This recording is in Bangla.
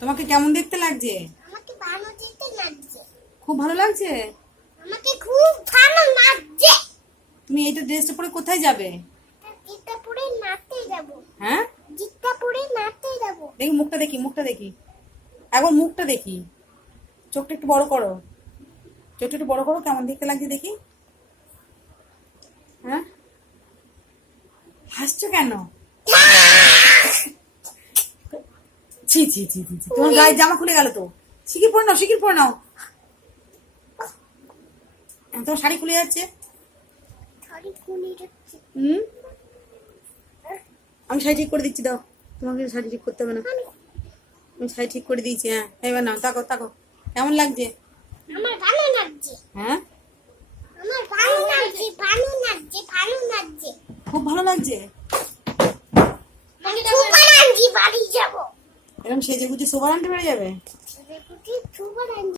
তোমাকে কেমন দেখতে লাগছে? আমাকে ভালো দেখতে লাগছে। খুব ভালো লাগছে। আমাকে খুব ভালো লাগছে। তুমি এইটা ড্রেসটা পরে কোথায় যাবে? জিতটা পরে নাচতে যাব। হ্যাঁ, জিতটা পরে নাচতে যাব। দেখি মুখটা দেখি, মুখটা দেখি, একবার মুখটা দেখি। চোখটা একটু বড় করো, চোখটা একটু বড় করো, কেমন দেখতে লাগছে দেখি। হ্যাঁ, হাসছো কেন? ছি ছি ছি ছি ছি, তোমার গায়ের জামা খুলে গেল তো। শিগগির পরে নাও, শিগগির পরে নাও। তোমার শাড়ি খুলে যাচ্ছে। শাড়ি খুলে যাচ্ছে। আমি শাড়ি ঠিক করে দিচ্ছি, দাও। তোমাকে শাড়ি ঠিক করতে হবে না, আমি শাড়ি ঠিক করে দিয়েছি। হ্যাঁ, এবার নাও, তাকো তাকো, কেমন লাগছে? আমার ভালো লাগছে। হ্যাঁ, আমার ভালো লাগছে, ভালো লাগছে, ভালো লাগছে। খুব ভালো লাগছে। সুপার আনজি বাড়ি যাব। এরকম সেজে গুজে সোবার আনতে পেরে যাবে। দেখুছি সুপার আনজি।